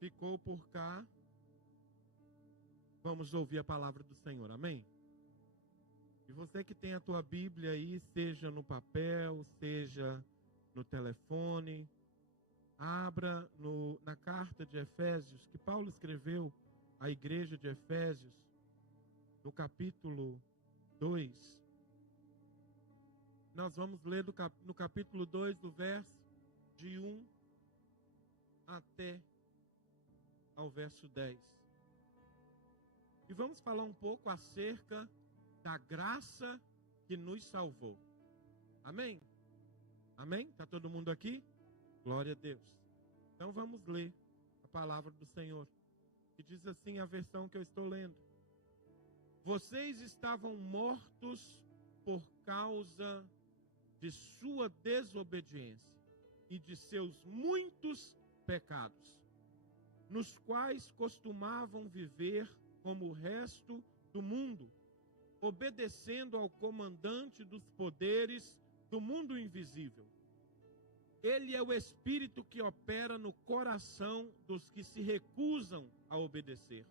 ficou por cá, vamos ouvir a palavra do Senhor, amém? E você que tem a tua Bíblia aí, seja no papel, seja no telefone, abra na carta de Efésios, que Paulo escreveu à igreja de Efésios, no capítulo 2. Nós vamos ler no capítulo 2, do verso de 1 até ao verso 10. E vamos falar um pouco acerca da graça que nos salvou. Amém? Amém? Está todo mundo aqui? Glória a Deus. Então vamos ler a palavra do Senhor, que diz assim a versão que eu estou lendo. Vocês estavam mortos por causa de sua desobediência e de seus muitos pecados, nos quais costumavam viver como o resto do mundo, obedecendo ao comandante dos poderes do mundo invisível. Ele é o Espírito que opera no coração dos que se recusam a obedecer.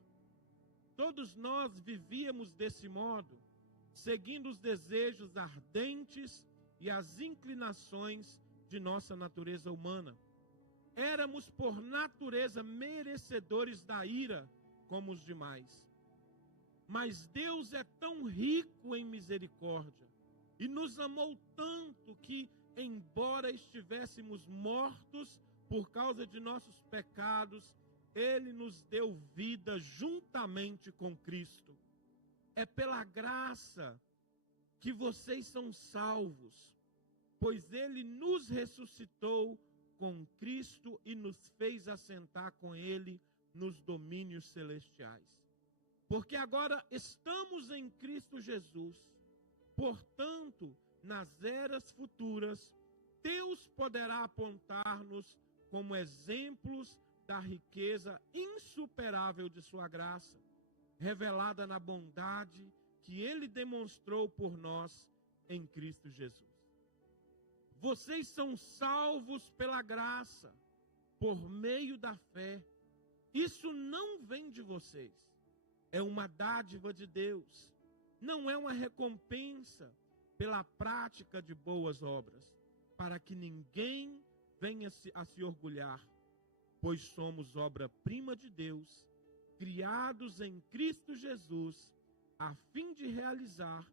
Todos nós vivíamos desse modo, seguindo os desejos ardentes e as inclinações de nossa natureza humana. Éramos por natureza merecedores da ira como os demais. Mas Deus é tão rico em misericórdia e nos amou tanto que, embora estivéssemos mortos por causa de nossos pecados, Ele nos deu vida juntamente com Cristo. É pela graça que vocês são salvos, pois Ele nos ressuscitou com Cristo e nos fez assentar com Ele nos domínios celestiais. Porque agora estamos em Cristo Jesus. Portanto, nas eras futuras, Deus poderá apontar-nos como exemplos da riqueza insuperável de sua graça, revelada na bondade que Ele demonstrou por nós em Cristo Jesus. Vocês são salvos pela graça, por meio da fé. Isso não vem de vocês. É uma dádiva de Deus. Não é uma recompensa pela prática de boas obras, para que ninguém venha a se orgulhar, pois somos obra-prima de Deus, criados em Cristo Jesus, a fim de realizar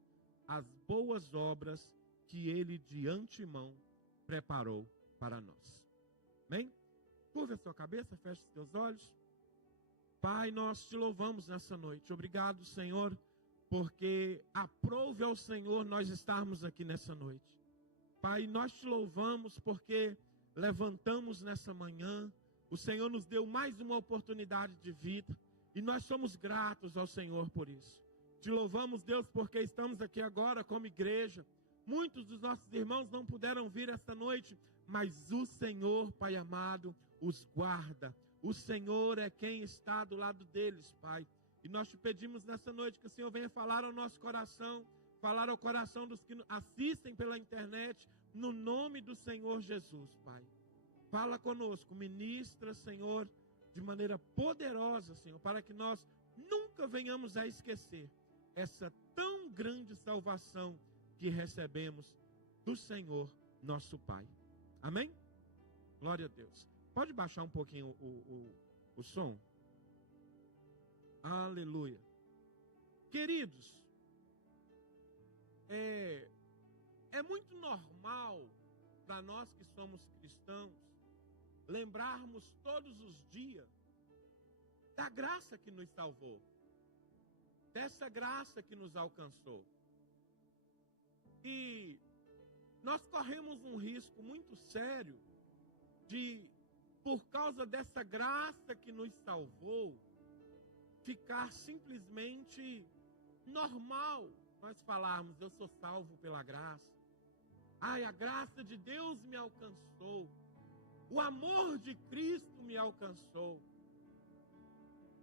as boas obras que Ele de antemão preparou para nós. Amém? Curva a sua cabeça, feche os teus olhos. Pai, nós te louvamos nessa noite. Obrigado, Senhor, porque aprove ao Senhor nós estarmos aqui nessa noite. Pai, nós te louvamos porque levantamos nessa manhã. O Senhor nos deu mais uma oportunidade de vida e nós somos gratos ao Senhor por isso. Te louvamos, Deus, porque estamos aqui agora como igreja. Muitos dos nossos irmãos não puderam vir esta noite, mas o Senhor, Pai amado, os guarda. O Senhor é quem está do lado deles, Pai. E nós te pedimos nessa noite que o Senhor venha falar ao nosso coração, falar ao coração dos que assistem pela internet, no nome do Senhor Jesus, Pai. Fala conosco, ministra, Senhor, de maneira poderosa, Senhor, para que nós nunca venhamos a esquecer essa tão grande salvação que recebemos do Senhor, nosso Pai. Amém? Glória a Deus. Pode baixar um pouquinho o som? Aleluia. Queridos, é muito normal para nós que somos cristãos lembrarmos todos os dias da graça que nos salvou, dessa graça que nos alcançou. E nós corremos um risco muito sério de, por causa dessa graça que nos salvou, ficar simplesmente normal nós falarmos: eu sou salvo pela graça. Ai, a graça de Deus me alcançou. O amor de Cristo me alcançou.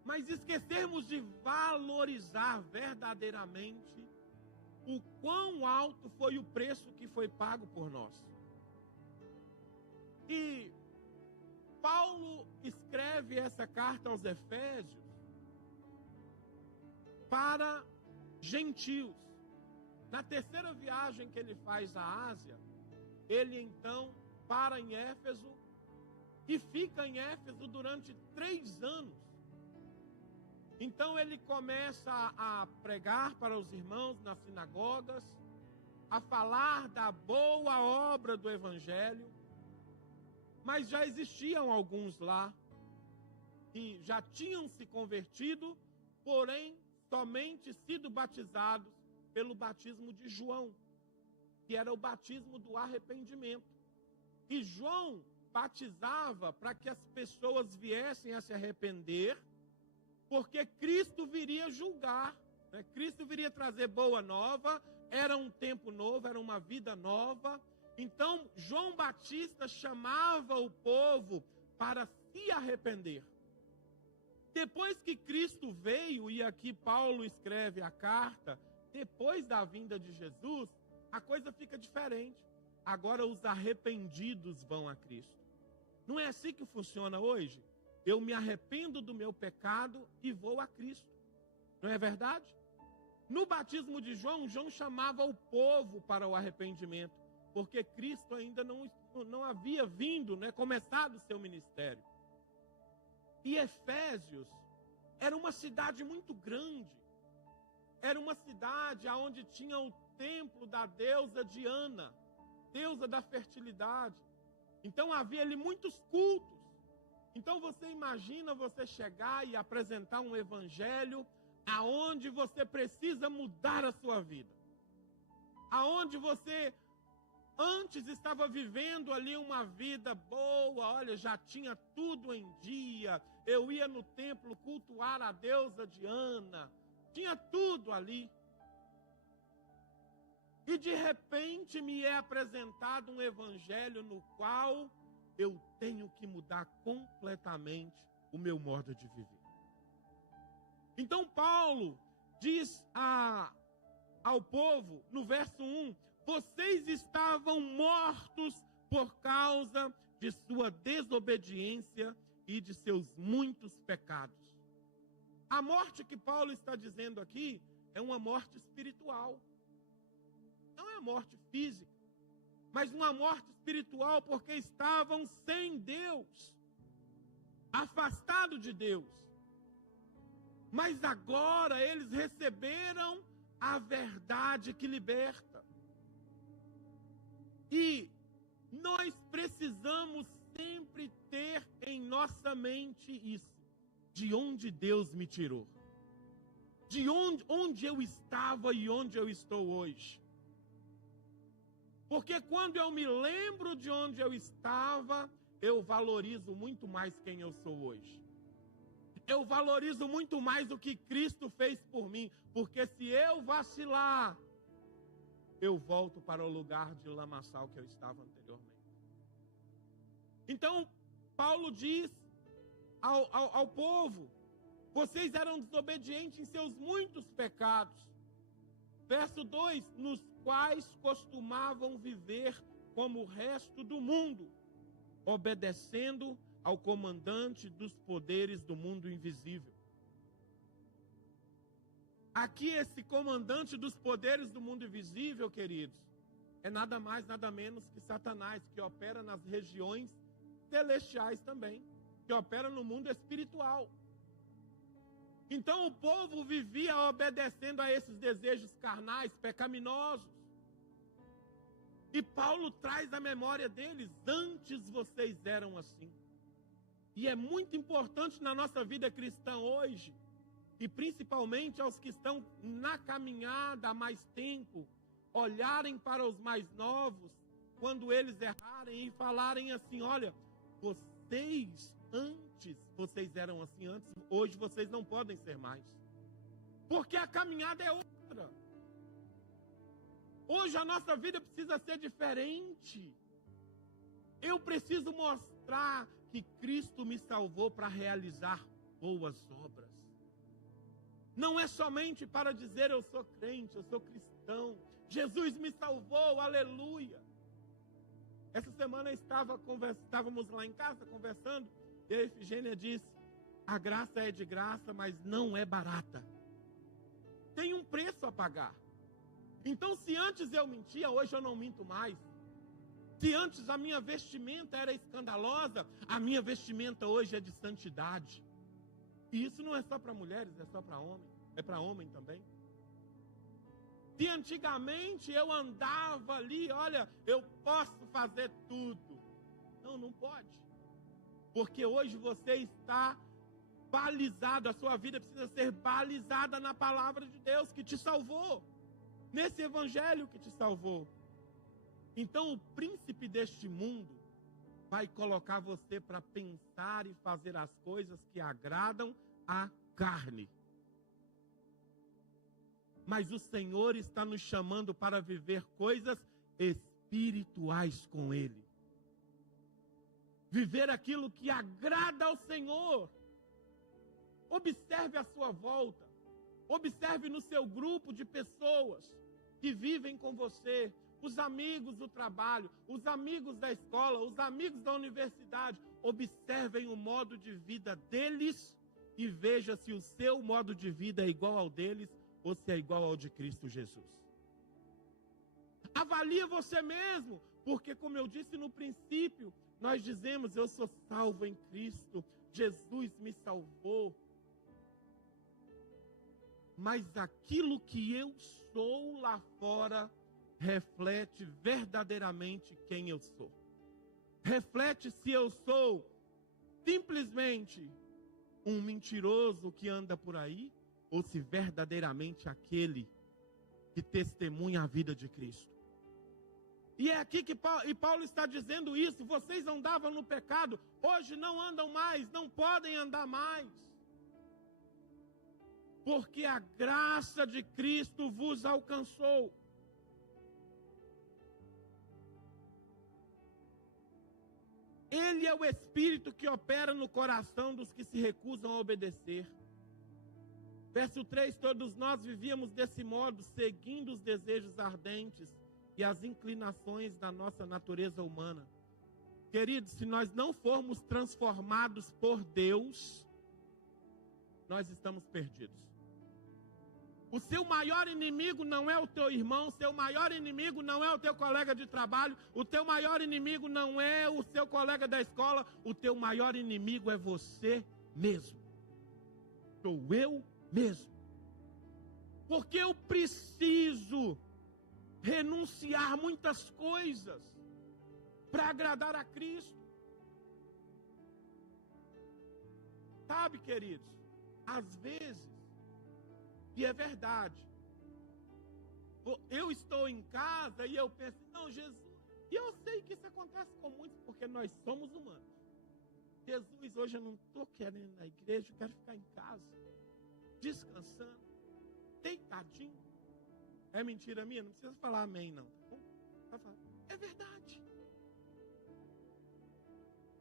Mas esquecermos de valorizar verdadeiramente o quão alto foi o preço que foi pago por nós. E Paulo escreve essa carta aos Efésios para gentios. Na terceira viagem que ele faz à Ásia, ele então para em Éfeso e fica em Éfeso durante 3 anos. Então ele começa a pregar para os irmãos nas sinagogas, a falar da boa obra do Evangelho, mas já existiam alguns lá que já tinham se convertido, porém somente sido batizados pelo batismo de João, que era o batismo do arrependimento. E João batizava para que as pessoas viessem a se arrepender, porque Cristo viria julgar, né? Cristo viria trazer boa nova, era um tempo novo, era uma vida nova. Então, João Batista chamava o povo para se arrepender. Depois que Cristo veio, e aqui Paulo escreve a carta, depois da vinda de Jesus, a coisa fica diferente. Agora os arrependidos vão a Cristo. Não é assim que funciona hoje? Eu me arrependo do meu pecado e vou a Cristo. Não é verdade? No batismo de João, João chamava o povo para o arrependimento, porque Cristo ainda não havia vindo, né, começado o seu ministério. E Efésios era uma cidade muito grande. Era uma cidade onde tinha o templo da deusa Diana, deusa da fertilidade. Então havia ali muitos cultos. Então você imagina você chegar e apresentar um evangelho aonde você precisa mudar a sua vida. Aonde você antes estava vivendo ali uma vida boa, olha, já tinha tudo em dia. Eu ia no templo cultuar a deusa Diana. Tinha tudo ali. E de repente me é apresentado um evangelho no qual eu tenho que mudar completamente o meu modo de viver. Então Paulo diz ao povo, no verso 1, vocês estavam mortos por causa de sua desobediência e de seus muitos pecados. A morte que Paulo está dizendo aqui é uma morte espiritual. Não é a morte física, mas uma morte espiritual, porque estavam sem Deus, afastados de Deus. Mas agora eles receberam a verdade que liberta. E nós precisamos sempre ter em nossa mente isso. De onde Deus me tirou. De onde eu estava e onde eu estou hoje. Porque quando eu me lembro de onde eu estava, eu valorizo muito mais quem eu sou hoje. Eu valorizo muito mais o que Cristo fez por mim. Porque se eu vacilar, eu volto para o lugar de lamaçal que eu estava anteriormente. Então, Paulo diz ao povo, vocês eram desobedientes em seus muitos pecados. Verso 2, nos quais costumavam viver como o resto do mundo, obedecendo ao comandante dos poderes do mundo invisível. Aqui esse comandante dos poderes do mundo invisível, queridos, é nada mais, nada menos que Satanás, que opera nas regiões celestiais também, que opera no mundo espiritual. Então o povo vivia obedecendo a esses desejos carnais, pecaminosos. E Paulo traz a memória deles, antes vocês eram assim. E é muito importante na nossa vida cristã hoje, e principalmente aos que estão na caminhada há mais tempo, olharem para os mais novos, quando eles errarem e falarem assim, olha, vocês eram assim antes, hoje vocês não podem ser mais. Porque a caminhada é outra. Hoje a nossa vida precisa ser diferente. Eu preciso mostrar que Cristo me salvou para realizar boas obras. Não é somente para dizer eu sou crente, eu sou cristão. Jesus me salvou, aleluia. Essa semana estávamos lá em casa conversando, e a Efigênia disse: a graça é de graça, mas não é barata. Tem um preço a pagar. Então, se antes eu mentia, hoje eu não minto mais. Se antes a minha vestimenta era escandalosa, a minha vestimenta hoje é de santidade. E isso não é só para mulheres, é só para homem. É para homem também. Se antigamente eu andava ali, olha, eu posso fazer tudo. Não, não pode. Porque hoje você está balizado, a sua vida precisa ser balizada na palavra de Deus que te salvou. Nesse evangelho que te salvou. Então o príncipe deste mundo vai colocar você para pensar e fazer as coisas que agradam a carne. Mas o Senhor está nos chamando para viver coisas espirituais com Ele. Viver aquilo que agrada ao Senhor. Observe a sua volta. Observe no seu grupo de pessoas que vivem com você. Os amigos do trabalho, os amigos da escola, os amigos da universidade. Observem o modo de vida deles e veja se o seu modo de vida é igual ao deles ou se é igual ao de Cristo Jesus. Avalie você mesmo, porque como eu disse no princípio, nós dizemos: eu sou salvo em Cristo, Jesus me salvou. Mas aquilo que eu sou lá fora reflete verdadeiramente quem eu sou. Reflete se eu sou simplesmente um mentiroso que anda por aí, ou se verdadeiramente aquele que testemunha a vida de Cristo. E é aqui que Paulo está dizendo isso: vocês andavam no pecado, hoje não andam mais, não podem andar mais. Porque a graça de Cristo vos alcançou. Ele é o Espírito que opera no coração dos que se recusam a obedecer. Verso 3, todos nós vivíamos desse modo, seguindo os desejos ardentes e as inclinações da nossa natureza humana. Queridos, se nós não formos transformados por Deus, nós estamos perdidos. O seu maior inimigo não é o teu irmão, o seu maior inimigo não é o teu colega de trabalho, o teu maior inimigo não é o seu colega da escola, o teu maior inimigo é você mesmo. Sou eu mesmo. Porque eu preciso renunciar muitas coisas para agradar a Cristo. Sabe, queridos, às vezes, e é verdade, eu estou em casa e eu penso: não, Jesus, e eu sei que isso acontece com muitos, porque nós somos humanos. Jesus, hoje eu não estou querendo ir na igreja, eu quero ficar em casa, descansando, deitadinho. É mentira minha? Não precisa falar amém, não. Tá bom? É verdade.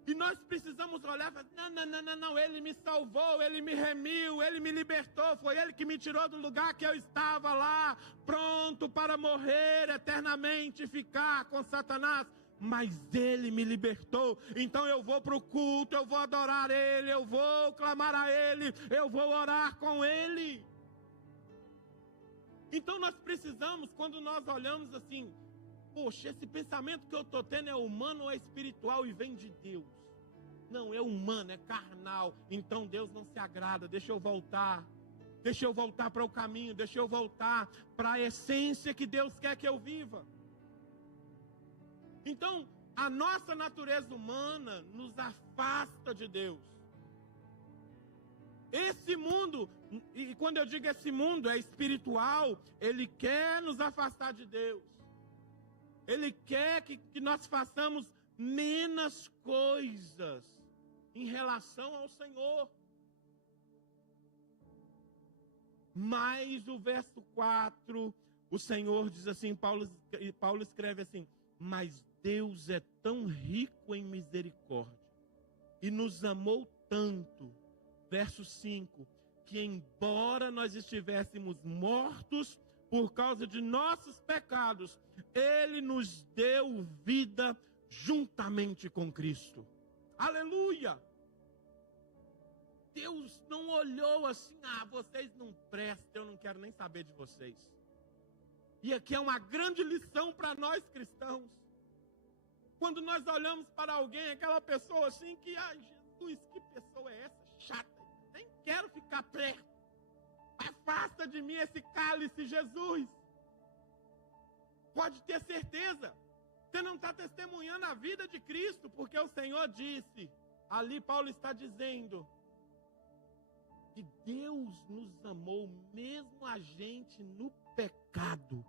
E nós precisamos olhar e falar: não, Ele me salvou, Ele me remiu, Ele me libertou, foi Ele que me tirou do lugar que eu estava lá, pronto para morrer eternamente e ficar com Satanás. Mas Ele me libertou, então eu vou para o culto, eu vou adorar Ele, eu vou clamar a Ele, eu vou orar com Ele. Então nós precisamos, quando nós olhamos assim: poxa, esse pensamento que eu estou tendo é humano ou é espiritual e vem de Deus? Não, é humano, é carnal. Então Deus não se agrada, deixa eu voltar para o caminho, deixa eu voltar para a essência que Deus quer que eu viva. Então, a nossa natureza humana nos afasta de Deus. Esse mundo, e quando eu digo esse mundo, é espiritual, ele quer nos afastar de Deus. Ele quer que nós façamos menos coisas em relação ao Senhor. Mas o verso 4, o Senhor diz assim, Paulo escreve assim: mas Deus é tão rico em misericórdia e nos amou tanto, verso 5, que embora nós estivéssemos mortos por causa de nossos pecados, Ele nos deu vida juntamente com Cristo. Aleluia! Deus não olhou assim, vocês não prestam, eu não quero nem saber de vocês. E aqui é uma grande lição para nós cristãos. Quando nós olhamos para alguém, aquela pessoa assim que, Jesus, que pessoa é essa? Chata, nem quero ficar perto. Afasta de mim esse cálice, Jesus. Pode ter certeza, você não está testemunhando a vida de Cristo, porque o Senhor disse, ali Paulo está dizendo, que Deus nos amou, mesmo a gente no pecado.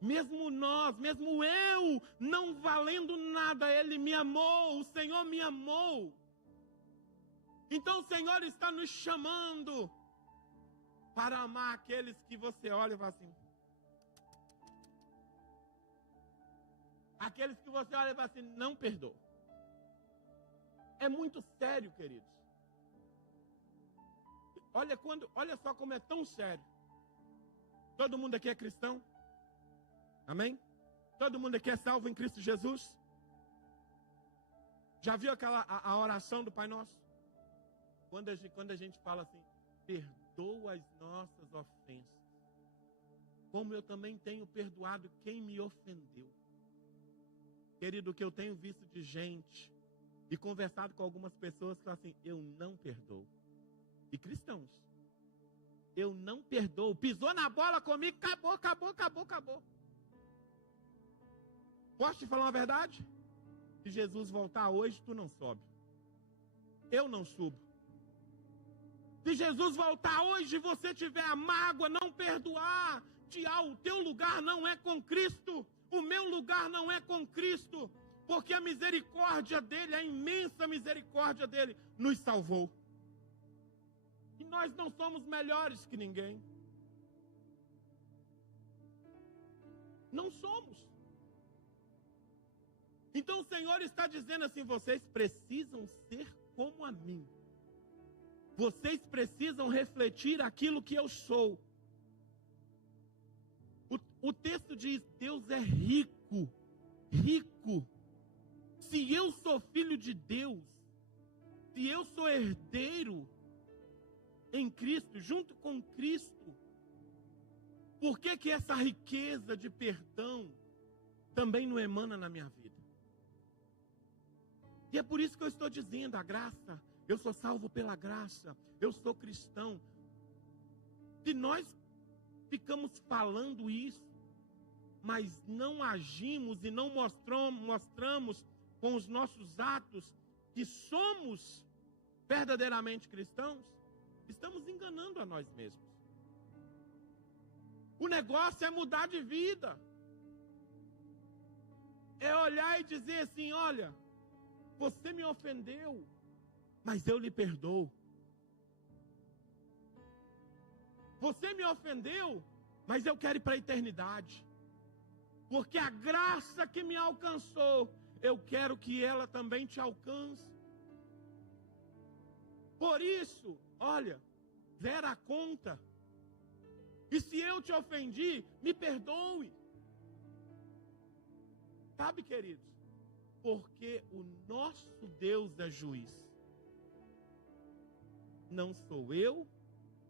Mesmo nós, mesmo eu, não valendo nada, Ele me amou, o Senhor me amou. Então o Senhor está nos chamando para amar aqueles que você olha e fala assim. Aqueles que você olha e fala assim, não perdoa. É muito sério, queridos. Olha só como é tão sério. Todo mundo aqui é cristão? Amém? Todo mundo aqui é salvo em Cristo Jesus? Já viu a oração do Pai Nosso? Quando a gente fala assim, perdoa as nossas ofensas, como eu também tenho perdoado quem me ofendeu. Querido, o que eu tenho visto de gente e conversado com algumas pessoas que falam assim, eu não perdoo. E cristãos, eu não perdoo. Pisou na bola comigo, acabou. Posso te falar uma verdade? Se Jesus voltar hoje, tu não sobe. Eu não subo. Se Jesus voltar hoje e você tiver a mágoa, não perdoar, o teu lugar não é com Cristo. O meu lugar não é com Cristo. Porque a misericórdia dele, a imensa misericórdia dele, nos salvou. E nós não somos melhores que ninguém. Não somos. Então o Senhor está dizendo assim, vocês precisam ser como a mim. Vocês precisam refletir aquilo que eu sou. O texto diz, Deus é rico. Se eu sou filho de Deus, se eu sou herdeiro em Cristo, junto com Cristo, por que essa riqueza de perdão também não emana na minha vida? E é por isso que eu estou dizendo, a graça, eu sou salvo pela graça, eu sou cristão. Se nós ficamos falando isso, mas não agimos e não mostramos com os nossos atos que somos verdadeiramente cristãos, estamos enganando a nós mesmos. O negócio é mudar de vida. É olhar e dizer assim, olha, você me ofendeu, mas eu lhe perdoo. Você me ofendeu, mas eu quero ir para a eternidade. Porque a graça que me alcançou, eu quero que ela também te alcance. Por isso, olha, zera a conta. E se eu te ofendi, me perdoe. Sabe, queridos? Porque o nosso Deus é juiz. Não sou eu,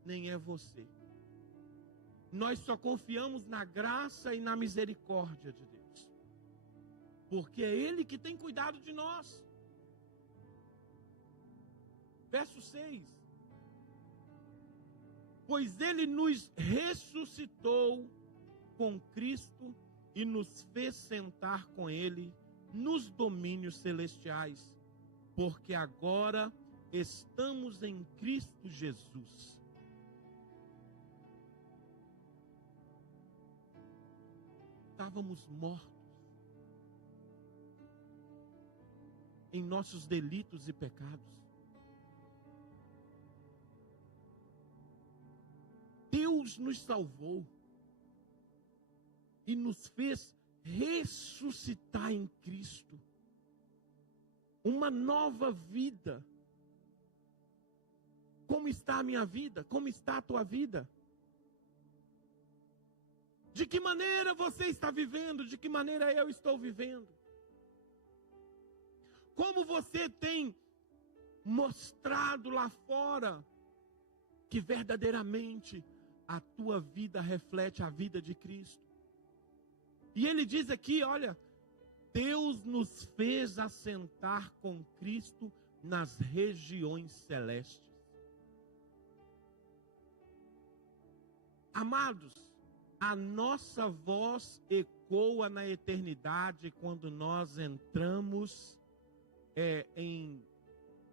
nem é você. Nós só confiamos na graça e na misericórdia de Deus. Porque é Ele que tem cuidado de nós. Verso 6. Pois Ele nos ressuscitou com Cristo e nos fez sentar com Ele nos domínios celestiais. Porque agora estamos em Cristo Jesus. Estávamos mortos em nossos delitos e pecados. Deus nos salvou e nos fez ressuscitar em Cristo. Uma nova vida. Como está a minha vida? Como está a tua vida? De que maneira você está vivendo? De que maneira eu estou vivendo? Como você tem mostrado lá fora que verdadeiramente a tua vida reflete a vida de Cristo. E ele diz aqui, olha, Deus nos fez assentar com Cristo nas regiões celestes. Amados, a nossa voz ecoa na eternidade quando nós entramos em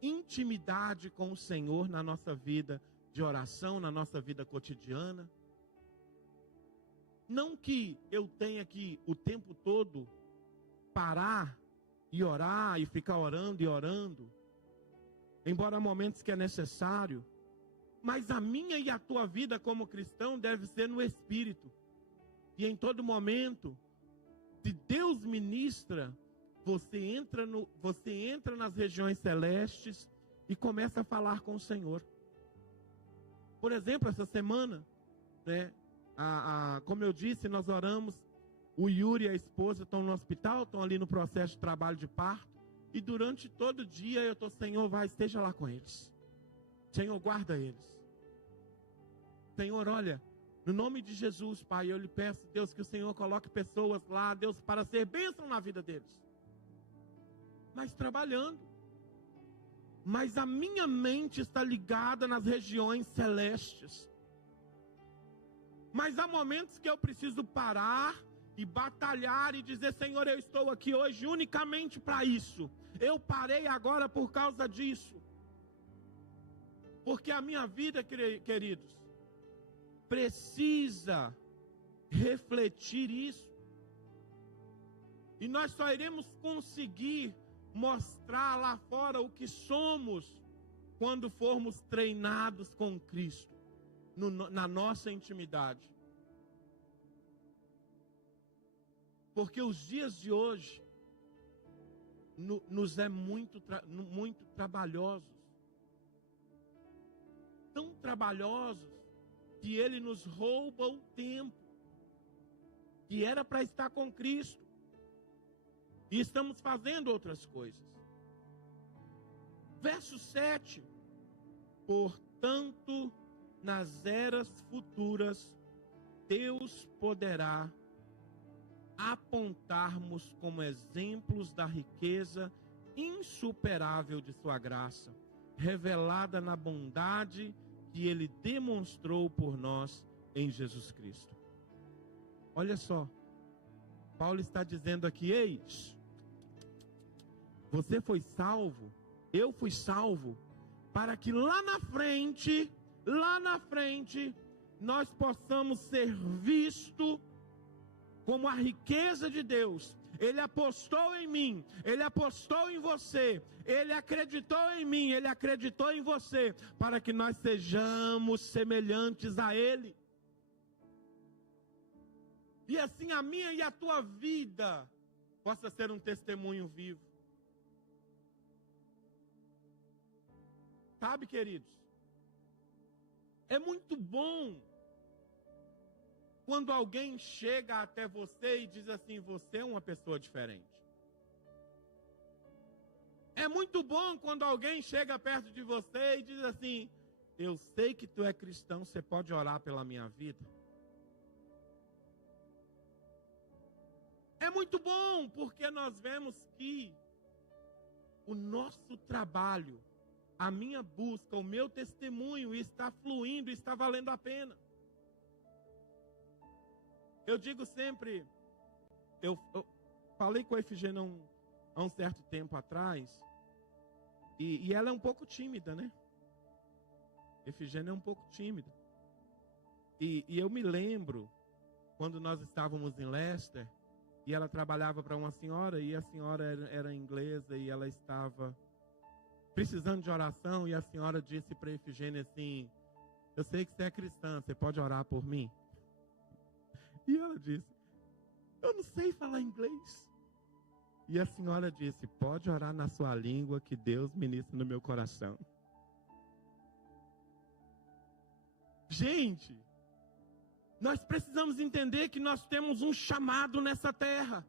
intimidade com o Senhor na nossa vida de oração, na nossa vida cotidiana. Não que eu tenha que o tempo todo parar e orar e ficar orando e orando, embora há momentos que é necessário, mas a minha e a tua vida como cristão deve ser no Espírito. E em todo momento, se Deus ministra, você entra nas regiões celestes e começa a falar com o Senhor. Por exemplo, essa semana, né, como eu disse, nós oramos, o Yuri e a esposa estão no hospital, estão ali no processo de trabalho de parto, e durante todo o dia eu estou, Senhor, vai, esteja lá com eles. Senhor, guarda eles. Senhor, olha, no nome de Jesus, Pai, eu lhe peço, Deus, que o Senhor coloque pessoas lá, Deus, para ser bênção na vida deles. Mas trabalhando. Mas a minha mente está ligada nas regiões celestes. Mas há momentos que eu preciso parar e batalhar e dizer, Senhor, eu estou aqui hoje unicamente para isso. Eu parei agora por causa disso. Porque a minha vida, queridos, precisa refletir isso. E nós só iremos conseguir mostrar lá fora o que somos quando formos treinados com Cristo, na nossa intimidade. Porque os dias de hoje nos é muito trabalhosos. Tão trabalhosos que ele nos rouba o tempo que era para estar com Cristo. E estamos fazendo outras coisas. Verso 7. Portanto, nas eras futuras, Deus poderá apontarmos como exemplos da riqueza insuperável de sua graça, revelada na bondade que Ele demonstrou por nós em Jesus Cristo. Olha só, Paulo está dizendo aqui, eis, você foi salvo, eu fui salvo, para que lá na frente, nós possamos ser vistos como a riqueza de Deus. Ele apostou em mim, Ele apostou em você, Ele acreditou em mim, Ele acreditou em você, para que nós sejamos semelhantes a Ele. E assim a minha e a tua vida possa ser um testemunho vivo. Sabe, queridos, é muito bom quando alguém chega até você e diz assim, você é uma pessoa diferente. É muito bom quando alguém chega perto de você e diz assim, eu sei que tu é cristão, você pode orar pela minha vida. É muito bom porque nós vemos que o nosso trabalho, a minha busca, o meu testemunho está fluindo, está valendo a pena. Eu digo sempre, eu falei com a Efigênia há um certo tempo atrás, e ela é um pouco tímida, né? Efigênia é um pouco tímida. E eu me lembro, quando nós estávamos em Leicester, e ela trabalhava para uma senhora, e a senhora era inglesa, e ela estava precisando de oração, e a senhora disse para a Efigênia assim, eu sei que você é cristã, você pode orar por mim? E ela disse, eu não sei falar inglês. E a senhora disse, pode orar na sua língua que Deus ministra no meu coração. Gente, nós precisamos entender que nós temos um chamado nessa terra.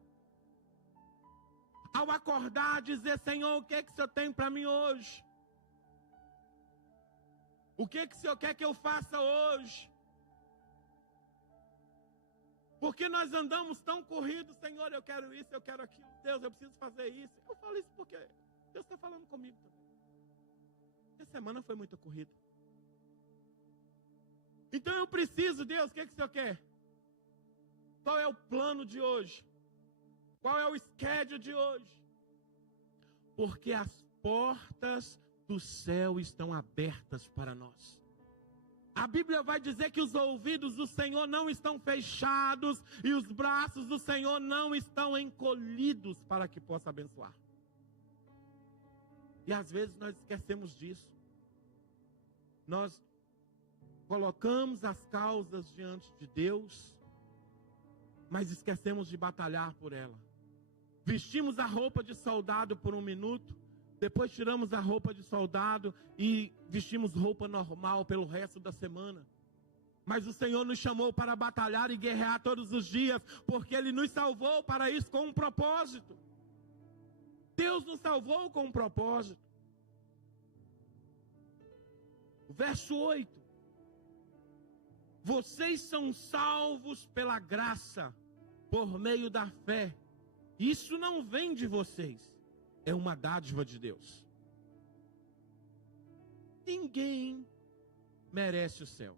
Ao acordar, dizer: Senhor, o que é que o Senhor tem para mim hoje? O que é que o Senhor quer que eu faça hoje? Porque nós andamos tão corridos: Senhor, eu quero isso, eu quero aquilo. Deus, eu preciso fazer isso. Eu falo isso porque Deus está falando comigo também. Essa semana foi muito corrida. Então eu preciso, Deus, o que é que o Senhor quer? Qual é o plano de hoje? Qual é o schedule de hoje? Porque as portas do céu estão abertas para nós. A Bíblia vai dizer que os ouvidos do Senhor não estão fechados e os braços do Senhor não estão encolhidos para que possa abençoar. E às vezes nós esquecemos disso. Nós colocamos as causas diante de Deus, mas esquecemos de batalhar por ela. Vestimos a roupa de soldado por um minuto, depois tiramos a roupa de soldado e vestimos roupa normal pelo resto da semana. Mas o Senhor nos chamou para batalhar e guerrear todos os dias, porque Ele nos salvou para isso com um propósito. Deus nos salvou com um propósito. Verso 8. Vocês são salvos pela graça, por meio da fé. Isso não vem de vocês, é uma dádiva de Deus. Ninguém merece o céu.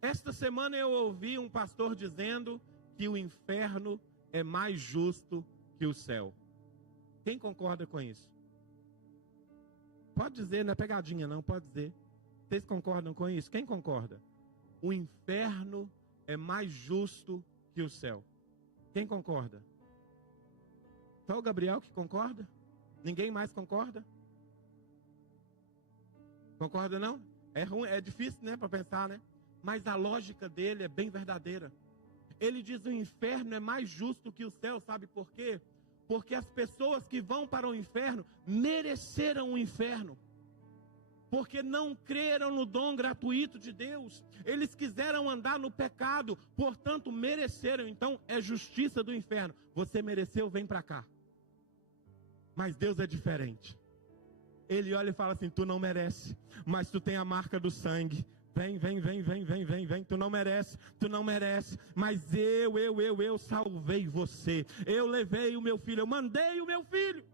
Esta semana eu ouvi um pastor dizendo que o inferno é mais justo que o céu. Quem concorda com isso? Pode dizer, não é pegadinha não, pode dizer. Vocês concordam com isso? Quem concorda? O inferno é mais justo que o céu. Quem concorda? Só o Gabriel que concorda? Ninguém mais concorda? Concorda não? É ruim, é difícil, né, para pensar, né? Mas a lógica dele é bem verdadeira. Ele diz: o inferno é mais justo que o céu, sabe por quê? Porque as pessoas que vão para o inferno mereceram o inferno. Porque não creram no dom gratuito de Deus. Eles quiseram andar no pecado, portanto mereceram. Então é justiça do inferno. Você mereceu, vem para cá. Mas Deus é diferente. Ele olha e fala assim: tu não merece, mas tu tem a marca do sangue. Vem, tu não merece, mas eu salvei você. Eu levei o meu filho, eu mandei o meu filho.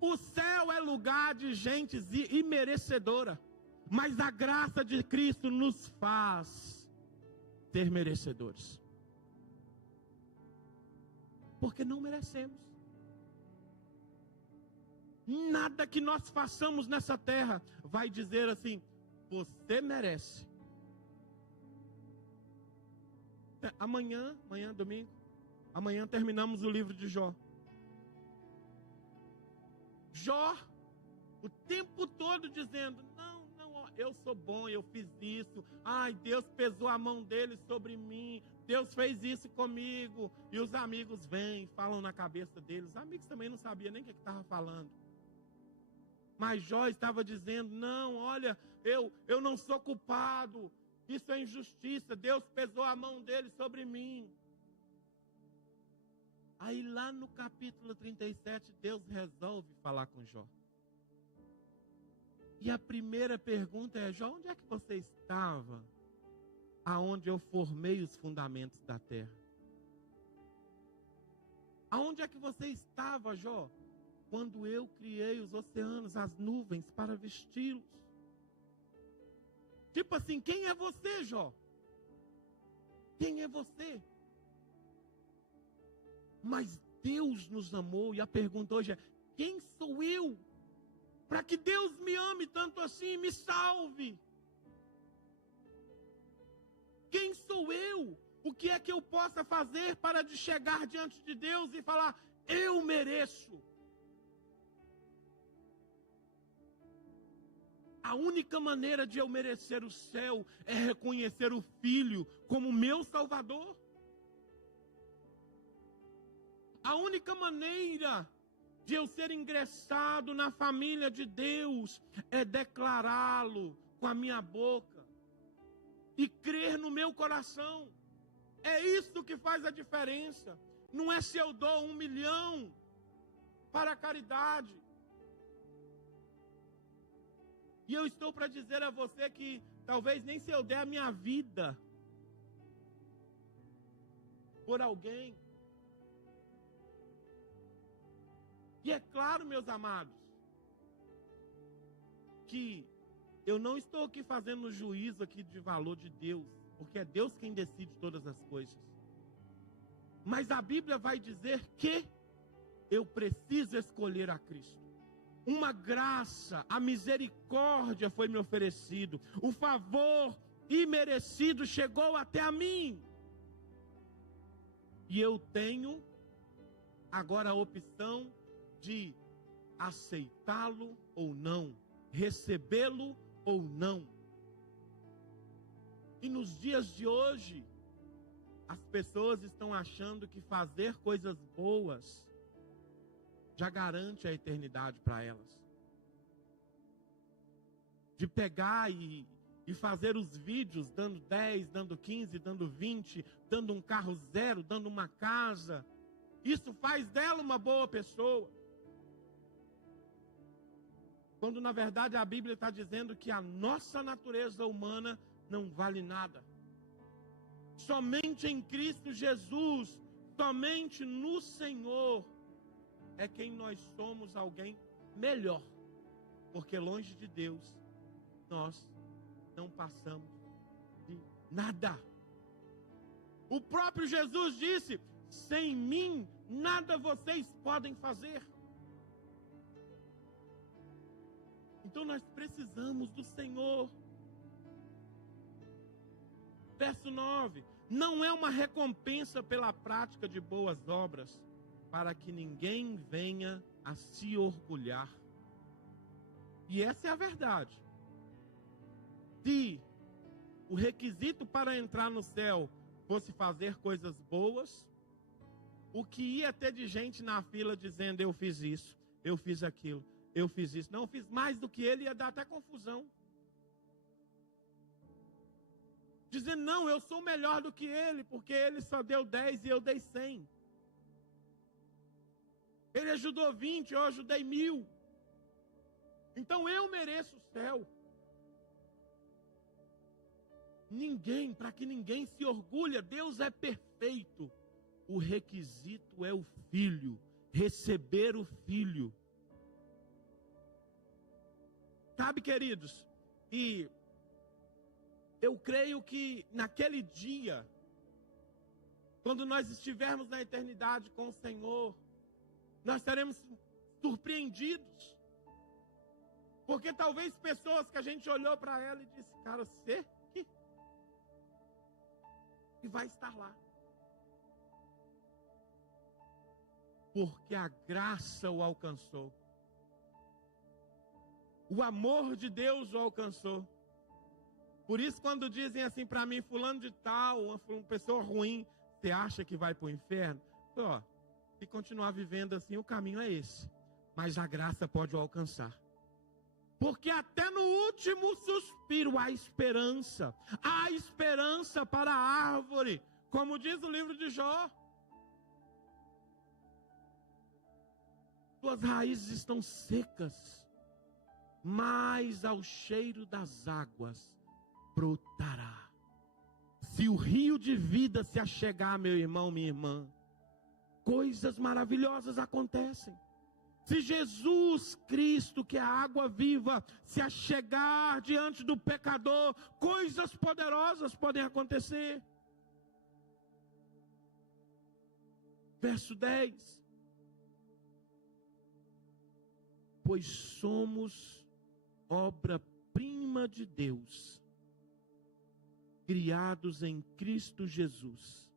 O céu é lugar de gente imerecedora, mas a graça de Cristo nos faz ser merecedores. Porque não merecemos. Nada que nós façamos nessa terra vai dizer assim: você merece. Amanhã domingo, amanhã terminamos o livro de Jó. Jó, o tempo todo dizendo: não, eu sou bom, eu fiz isso. Ai, Deus pesou a mão dele sobre mim. Deus fez isso comigo. E os amigos vêm, falam na cabeça deles. Os amigos também não sabiam nem o que estava falando. Mas Jó estava dizendo: não, olha, eu não sou culpado. Isso é injustiça. Deus pesou a mão dele sobre mim. Aí lá no capítulo 37, Deus resolve falar com Jó. E a primeira pergunta é: Jó, onde é que você estava aonde eu formei os fundamentos da terra? Aonde é que você estava, Jó, quando eu criei os oceanos, as nuvens para vesti-los? Tipo assim, quem é você, Jó? Quem é você? Mas Deus nos amou, e a pergunta hoje é: quem sou eu para que Deus me ame tanto assim e me salve? Quem sou eu? O que é que eu possa fazer para chegar diante de Deus e falar: eu mereço? A única maneira de eu merecer o céu é reconhecer o Filho como meu Salvador. A única maneira de eu ser ingressado na família de Deus é declará-lo com a minha boca e crer no meu coração. É isso que faz a diferença. Não é se eu dou 1 milhão para a caridade. E eu estou para dizer a você que talvez nem se eu der a minha vida por alguém. E é claro, meus amados, que eu não estou aqui fazendo juízo aqui de valor de Deus, porque é Deus quem decide todas as coisas. Mas a Bíblia vai dizer que eu preciso escolher a Cristo. Uma graça, a misericórdia foi me oferecido, o favor imerecido chegou até a mim. E eu tenho agora a opção de aceitá-lo ou não, recebê-lo ou não. E nos dias de hoje, as pessoas estão achando que fazer coisas boas já garante a eternidade para elas. De pegar e fazer os vídeos dando 10, dando 15, dando 20, dando um carro zero, dando uma casa. Isso faz dela uma boa pessoa. Quando na verdade a Bíblia está dizendo que a nossa natureza humana não vale nada. Somente em Cristo Jesus, somente no Senhor, é quem nós somos alguém melhor. Porque longe de Deus, nós não passamos de nada. O próprio Jesus disse: sem mim, nada vocês podem fazer. Então nós precisamos do Senhor. Verso 9: não é uma recompensa pela prática de boas obras, para que ninguém venha a se orgulhar. E essa é a verdade. Se o requisito para entrar no céu fosse fazer coisas boas, o que ia ter de gente na fila dizendo: eu fiz isso, eu fiz aquilo, eu fiz isso. Não, eu fiz mais do que ele, ia dar até confusão. Dizendo: não, eu sou melhor do que ele, porque ele só deu 10 e eu dei 100. Ele ajudou 20, eu ajudei 1000. Então eu mereço o céu. Para que ninguém se orgulhe, Deus é perfeito. O requisito é o Filho, receber o Filho. Sabe, queridos, e eu creio que naquele dia, quando nós estivermos na eternidade com o Senhor, nós seremos surpreendidos. Porque talvez pessoas que a gente olhou para ela e disse: cara, você e vai estar lá. Porque a graça o alcançou. O amor de Deus o alcançou. Por isso, quando dizem assim para mim: fulano de tal, uma pessoa ruim, você acha que vai para o inferno? Ó, se continuar vivendo assim, o caminho é esse. Mas a graça pode o alcançar. Porque até no último suspiro há esperança. Há esperança para a árvore. Como diz o livro de Jó. Suas raízes estão secas, mas ao cheiro das águas brotará. Se o rio de vida se achegar, meu irmão, minha irmã, coisas maravilhosas acontecem. Se Jesus Cristo, que é a água viva, se achegar diante do pecador, coisas poderosas podem acontecer. Verso 10. Pois somos obra-prima de Deus, criados em Cristo Jesus,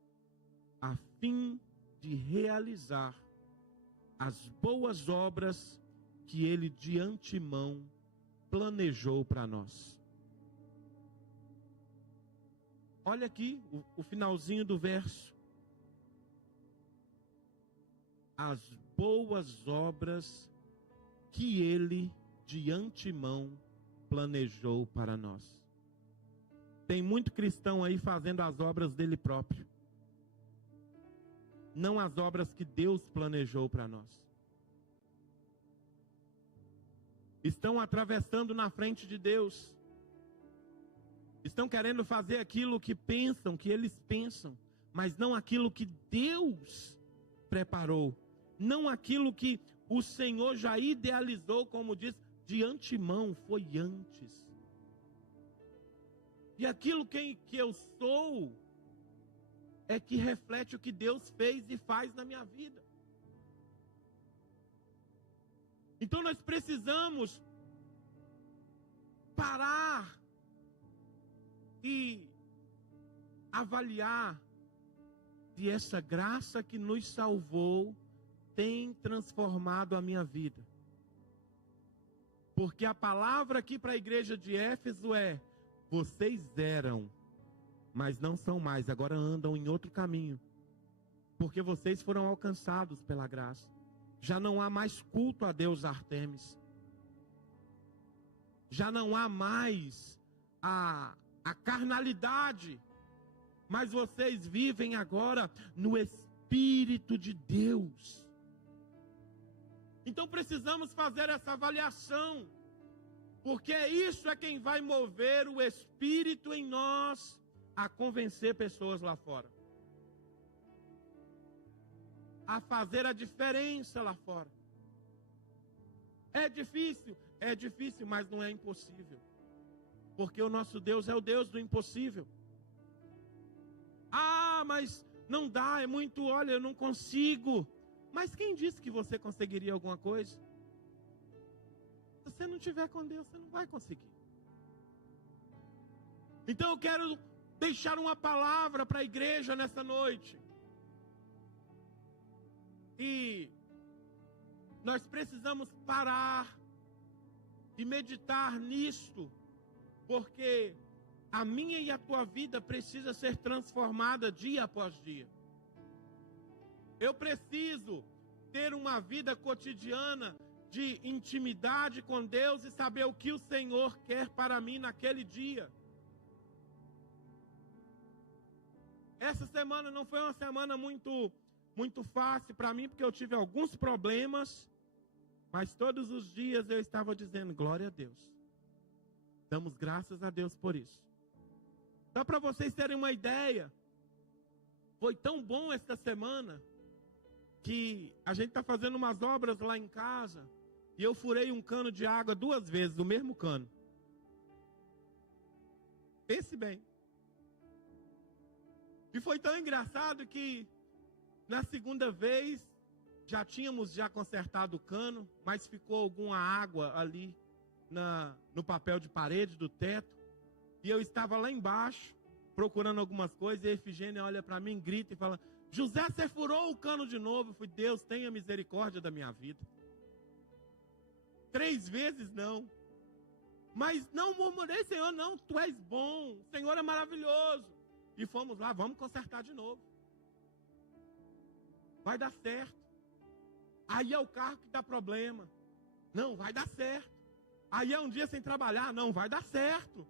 a fim de realizar as boas obras que Ele de antemão planejou para nós. Olha aqui o finalzinho do verso. As boas obras que Ele de antemão planejou para nós. Tem muito cristão aí fazendo as obras dele próprio. não as obras que Deus planejou para nós. Estão atravessando na frente de Deus. Estão querendo fazer aquilo que pensam, que eles pensam, mas não aquilo que Deus preparou. Não aquilo que o Senhor já idealizou, como diz, de antemão, foi antes. E aquilo que eu sou é que reflete o que Deus fez e faz na minha vida. Então nós precisamos parar e avaliar se essa graça que nos salvou tem transformado a minha vida. Porque a palavra aqui para a igreja de Éfeso é: vocês eram, mas não são mais, agora andam em outro caminho. Porque vocês foram alcançados pela graça. Já não há mais culto a Deus Artemis. Já não há mais a carnalidade. Mas vocês vivem agora no Espírito de Deus. Então precisamos fazer essa avaliação, porque isso é quem vai mover o Espírito em nós a convencer pessoas lá fora, a fazer a diferença lá fora. É difícil, mas não é impossível, porque o nosso Deus é o Deus do impossível. Ah, mas não dá, é muito, olha, eu não consigo. Mas quem disse que você conseguiria alguma coisa? Se você não estiver com Deus, você não vai conseguir. Então eu quero deixar uma palavra para a igreja nessa noite. E nós precisamos parar e meditar nisto, porque a minha e a tua vida precisa ser transformada dia após dia. Eu preciso ter uma vida cotidiana de intimidade com Deus e saber o que o Senhor quer para mim naquele dia. Essa semana não foi uma semana muito fácil para mim, porque eu tive alguns problemas, mas todos os dias eu estava dizendo: glória a Deus. Damos graças a Deus por isso. Só para vocês terem uma ideia, foi tão bom esta semana que a gente está fazendo umas obras lá em casa e eu furei um cano de água 2 vezes, o mesmo cano. Pense bem. E foi tão engraçado que na segunda vez já tínhamos consertado o cano, mas ficou alguma água ali no papel de parede do teto. E eu estava lá embaixo procurando algumas coisas e a Efigênia olha para mim, grita e fala: José, você furou o cano de novo. Eu falei: Deus, tenha misericórdia da minha vida. 3 vezes não. Mas não murmurei, Senhor, não, Tu és bom, o Senhor é maravilhoso. E fomos lá, vamos consertar de novo. Vai dar certo. Aí é o carro que dá problema. Não, vai dar certo. Aí é um dia sem trabalhar. Não, vai dar certo.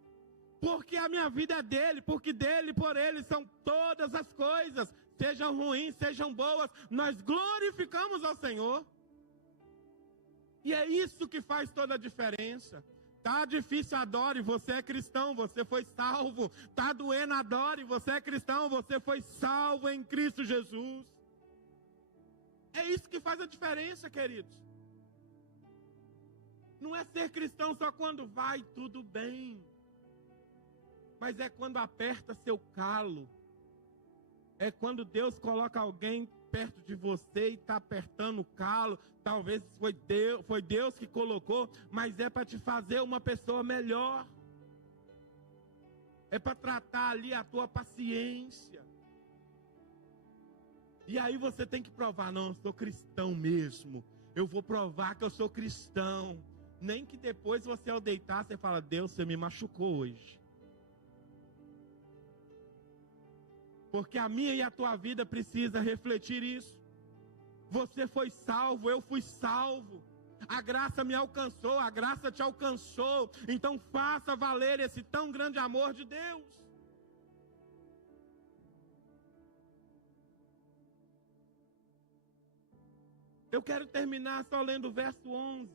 Porque a minha vida é dele, porque dele e por ele são todas as coisas. Sejam ruins, sejam boas, nós glorificamos ao Senhor. E é isso que faz toda a diferença. Tá difícil, adore, você é cristão, você foi salvo. Tá doendo, adore, você é cristão, você foi salvo em Cristo Jesus. É isso que faz a diferença, queridos. Não é ser cristão só quando vai tudo bem, mas é quando aperta seu calo. É quando Deus coloca alguém perto de você e está apertando o calo. Talvez foi Deus que colocou, mas é para te fazer uma pessoa melhor. É para tratar ali a tua paciência. E aí você tem que provar: não, eu sou cristão mesmo. Eu vou provar que eu sou cristão. Nem que depois você, ao deitar, você fala: Deus, você me machucou hoje. Porque a minha e a tua vida precisa refletir isso. Você foi salvo, eu fui salvo. A graça me alcançou, a graça te alcançou. Então faça valer esse tão grande amor de Deus. Eu quero terminar só lendo o verso 11.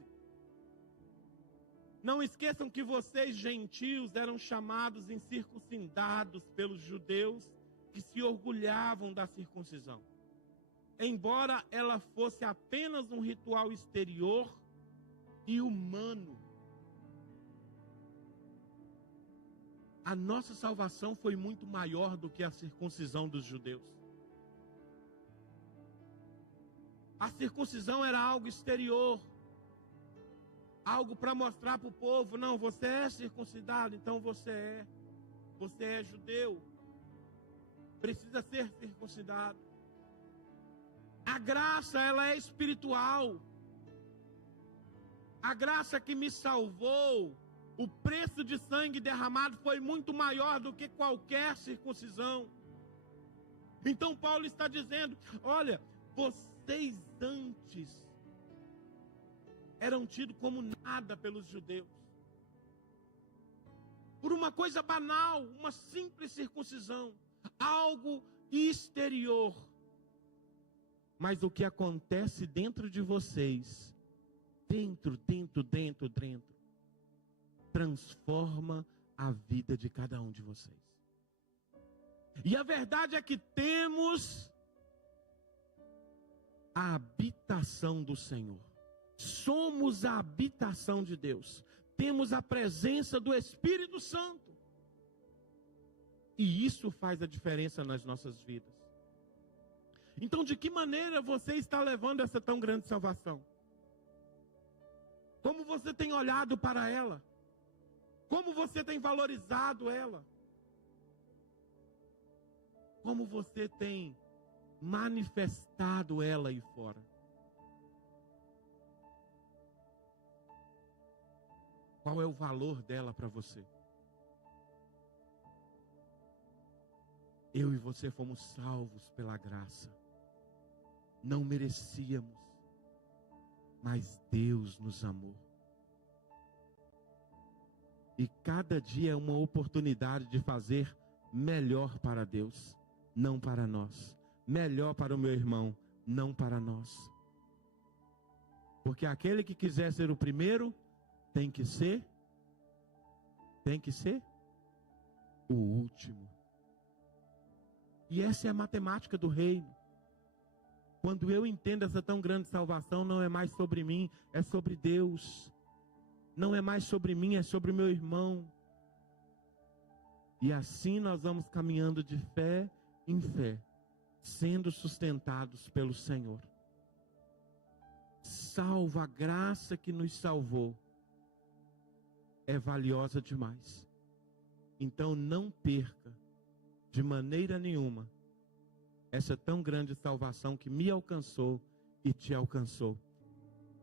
Não esqueçam que vocês, gentios, eram chamados incircuncidados pelos judeus que se orgulhavam da circuncisão. Embora ela fosse apenas um ritual exterior e humano, a nossa salvação foi muito maior do que a circuncisão dos judeus. A circuncisão era algo exterior, algo para mostrar para o povo: não, você é circuncidado, então você é judeu, precisa ser circuncidado. A graça, ela é espiritual. A graça que me salvou, o preço de sangue derramado foi muito maior do que qualquer circuncisão. Então Paulo está dizendo: olha, vocês antes eram tidos como nada pelos judeus, por uma coisa banal, uma simples circuncisão, algo exterior. Mas o que acontece dentro de vocês, dentro, transforma a vida de cada um de vocês. E a verdade é que temos a habitação do Senhor. Somos a habitação de Deus. Temos a presença do Espírito Santo. E isso faz a diferença nas nossas vidas. Então, de que maneira você está levando essa tão grande salvação? Como você tem olhado para ela? Como você tem valorizado ela? Como você tem manifestado ela aí fora? Qual é o valor dela para você? Eu e você fomos salvos pela graça. Não merecíamos, mas Deus nos amou. E cada dia é uma oportunidade de fazer melhor para Deus, não para nós. Melhor para o meu irmão, não para nós. Porque aquele que quiser ser o primeiro, tem que ser o último. E essa é a matemática do reino. Quando eu entendo essa tão grande salvação, não é mais sobre mim, é sobre Deus. Não é mais sobre mim, é sobre meu irmão. E assim nós vamos caminhando de fé em fé, sendo sustentados pelo Senhor. Salva, a graça que nos salvou é valiosa demais. Então não perca de maneira nenhuma essa tão grande salvação que me alcançou e te alcançou.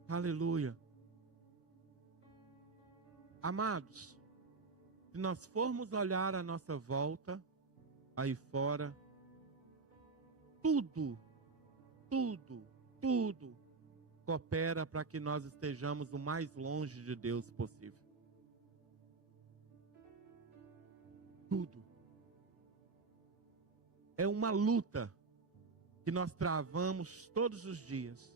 Aleluia. Amados, se nós formos olhar à nossa volta, aí fora, tudo coopera para que nós estejamos o mais longe de Deus possível. Tudo. É uma luta que nós travamos todos os dias.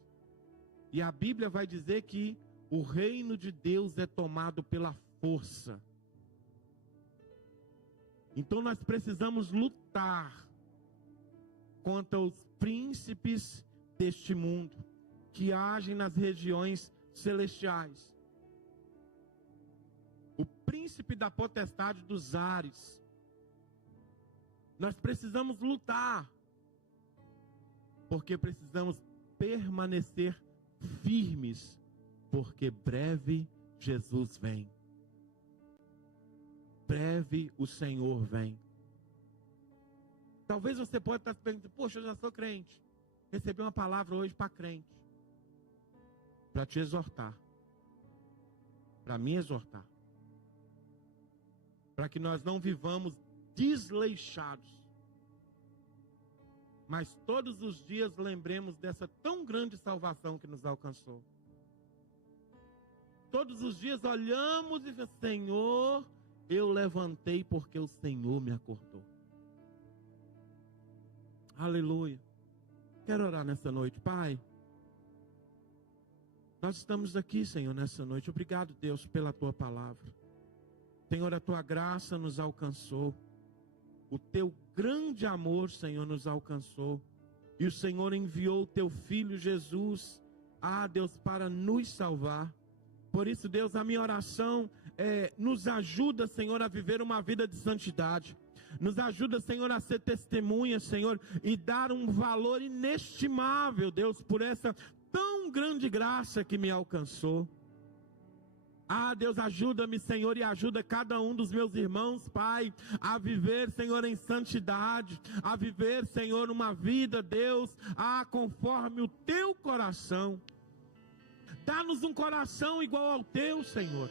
E a Bíblia vai dizer que o reino de Deus é tomado pela força. Então nós precisamos lutar contra os príncipes deste mundo, que agem nas regiões celestiais. O príncipe da potestade dos ares. Nós precisamos lutar, porque precisamos permanecer firmes, porque breve Jesus vem. Breve o Senhor vem. Talvez você possa estar se perguntando: poxa, eu já sou crente. Recebi uma palavra hoje para crente, para te exortar, para me exortar, para que nós não vivamos desleixados, mas todos os dias lembremos dessa tão grande salvação que nos alcançou. Todos os dias olhamos e dizemos: Senhor, eu levantei porque o Senhor me acordou. Aleluia. Quero orar nessa noite. Pai, Nós estamos aqui, Senhor, nessa noite. Obrigado, Deus, pela Tua palavra. Senhor, a Tua graça nos alcançou. O Teu grande amor, Senhor, nos alcançou. E o Senhor enviou o Teu Filho Jesus, Deus, para nos salvar. Por isso, Deus, a minha oração nos ajuda, Senhor, a viver uma vida de santidade. Nos ajuda, Senhor, a ser testemunha, Senhor, e dar um valor inestimável, Deus, por essa tão grande graça que me alcançou. Deus, ajuda-me, Senhor, e ajuda cada um dos meus irmãos, Pai, a viver, Senhor, em santidade, a viver, Senhor, uma vida, Deus, conforme o Teu coração. Dá-nos um coração igual ao Teu, Senhor.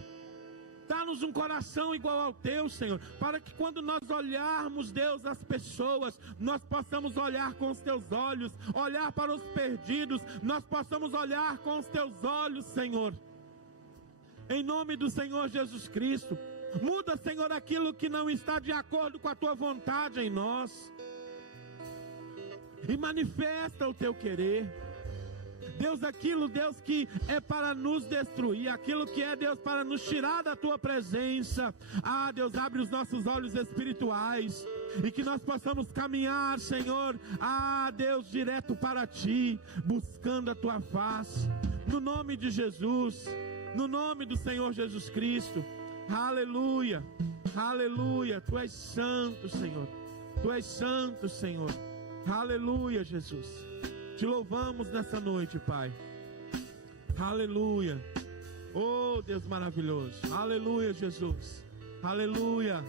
Dá-nos um coração igual ao Teu, Senhor, para que quando nós olharmos, Deus, as pessoas, nós possamos olhar com os Teus olhos, olhar para os perdidos, nós possamos olhar com os Teus olhos, Senhor. Em nome do Senhor Jesus Cristo, muda, Senhor, aquilo que não está de acordo com a Tua vontade em nós, e manifesta o Teu querer. Deus, aquilo, Deus, que é para nos destruir, aquilo que é, Deus, para nos tirar da Tua presença, Deus, abre os nossos olhos espirituais, e que nós possamos caminhar, Senhor, Deus, direto para Ti, buscando a Tua face, no nome de Jesus, no nome do Senhor Jesus Cristo. Aleluia, aleluia. Tu és santo, Senhor. Tu és santo, Senhor. Aleluia, Jesus. Te louvamos nessa noite, Pai. Aleluia. Oh, Deus maravilhoso. Aleluia, Jesus. Aleluia.